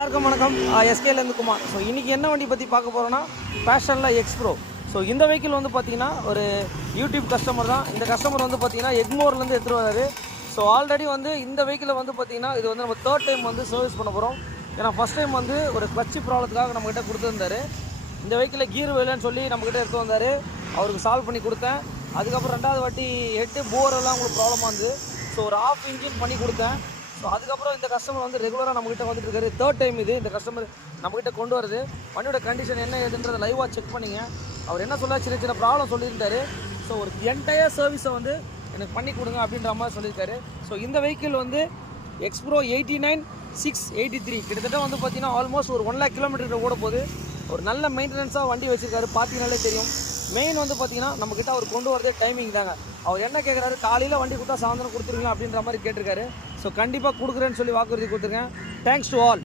எல்லாருக்கும் வணக்கம். எஸ்கேலேருந்து குமார். ஸோ இன்றைக்கி என்ன வண்டி பற்றி பார்க்க போகிறோன்னா பேஷனில் எக்ஸ்ப்ரோ. ஸோ இந்த வெஹிக்கிள் வந்து பார்த்திங்கன்னா ஒரு யூடியூப் கஸ்டமர் தான். இந்த கஸ்டமர் வந்து பார்த்திங்கன்னா எக்மோர்லேருந்து எடுத்துகிட்டு வராரு. ஸோ ஆல்ரெடி வந்து இந்த வெஹிக்கிளை வந்து பார்த்திங்கன்னா இது வந்து நம்ம தேர்ட் டைம் வந்து சர்வீஸ் பண்ண போகிறோம். ஏன்னா ஃபஸ்ட் டைம் வந்து ஒரு கிளட்சி ப்ராப்ளத்துக்காக நம்மக்கிட்ட கொடுத்துருந்தாரு. இந்த வெஹிக்கிளில் கீர் வேலைன்னு சொல்லி நம்மக்கிட்ட எடுத்து வந்தார். அவருக்கு சால்வ் பண்ணி கொடுத்தேன். அதுக்கப்புறம் ரெண்டாவது வாட்டி ஹெட்டு போரெல்லாம் உங்களுக்கு ப்ராப்ளமாக இருந்தது. ஸோ ஒரு ஆஃப் இன்ஜின் பண்ணி கொடுத்தேன். ஸோ அதுக்கப்புறம் இந்த கஸ்டமர் வந்து ரெகுலராக நம்மகிட்ட வந்துட்டு இருக்காரு. தேர்ட் டைம் இது இந்த கஸ்டமர் நம்மகிட்ட கொண்டு வருது. வண்டியோட கண்டிஷன் என்ன ஏதுன்றதை லைவாக செக் பண்ணிங்க. அவர் என்ன சொல்ல சின்ன சின்ன ப்ராப்ளம் சொல்லியிருந்தாரு. ஸோ ஒரு என்டையர் சர்வீஸை வந்து எனக்கு பண்ணி கொடுங்க அப்படின்ற மாதிரி சொல்லியிருக்காரு. ஸோ இந்த வெஹிக்கிள் வந்து எக்ஸ்ப்ரோ 89,683 கிட்டத்தட்ட வந்து பார்த்தீங்கன்னா ஆல்மோஸ்ட் ஒரு 1 lakh கிலோமீட்டர் ஓட போகுது. ஒரு நல்ல மெயின்டெனன்ஸாக வண்டி வச்சுருக்காரு. பார்த்தீங்கனாலே தெரியும். மெயின் வந்து பார்த்தீங்கன்னா நம்மக்கிட்ட அவர் கொண்டு வரதே டைமிங் தாங்க. அவர் என்ன கேட்குறாரு, காலையில் வண்டி கொடுத்தா சாயந்தரம் கொடுத்துருங்க அப்படின்ற மாதிரி கேட்டிருக்காரு. ஸோ கண்டிப்பாக கொடுக்குறேன்னு சொல்லி வாக்குறுதி கொடுத்துருக்கேன். Thanks to all.